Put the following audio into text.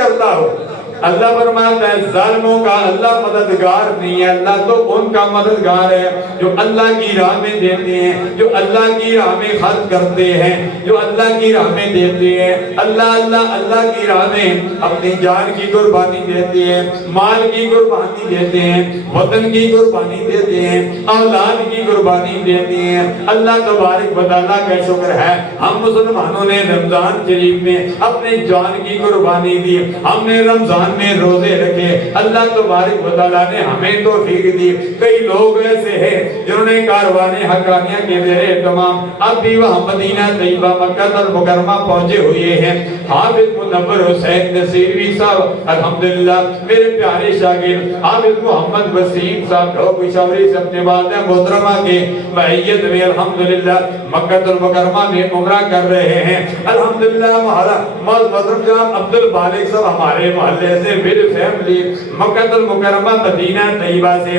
کرتا ہو. اللہ فرماتا ہے ظالموں کا اللہ مددگار نہیں ہے، اللہ تو ان کا مددگار ہے جو اللہ کی راہ میں دیتے ہیں، جو اللہ کی راہ میں خرچ کرتے ہیں، جو اللہ کی راہ میں دیتے ہیں. اللہ کی راہ میں اپنی جان کی قربانی دیتے ہیں، مال کی قربانی دیتے ہیں، وطن کی قربانی دیتے ہیں، اولاد کی قربانی دیتے ہیں. اللہ تبارک و تعالیٰ کا شکر ہے ہم مسلمانوں نے رمضان شریف میں اپنے جان کی قربانی دی، ہم نے رمضان میں روزے رکھے. اللہ تبارک و تعالیٰ نے ہمیں توفیق دی. کئی لوگ ایسے ہیں جنہوں نے کاروان حقانیہ کے زیر اہتمام اب بھی وہاں مدینہ طیبہ مکہ المکرمہ پہنچے ہوئے ہیں. حافظ منور حسین نصیروی صاحب الحمدللہ میرے پیارے شاگرد حافظ محمد وسیم صاحب ڈھوک پشاوری سے اپنے والدہ محترمہ کے معیت میں الحمدللہ مکہ المکرمہ میں عمرہ کر رہے ہیں. الحمدللہ محترم جناب عبد البالغ صاحب ہمارے محلے سے پھر فیملی مکہ المکرمہ مدینہ طیبہ سے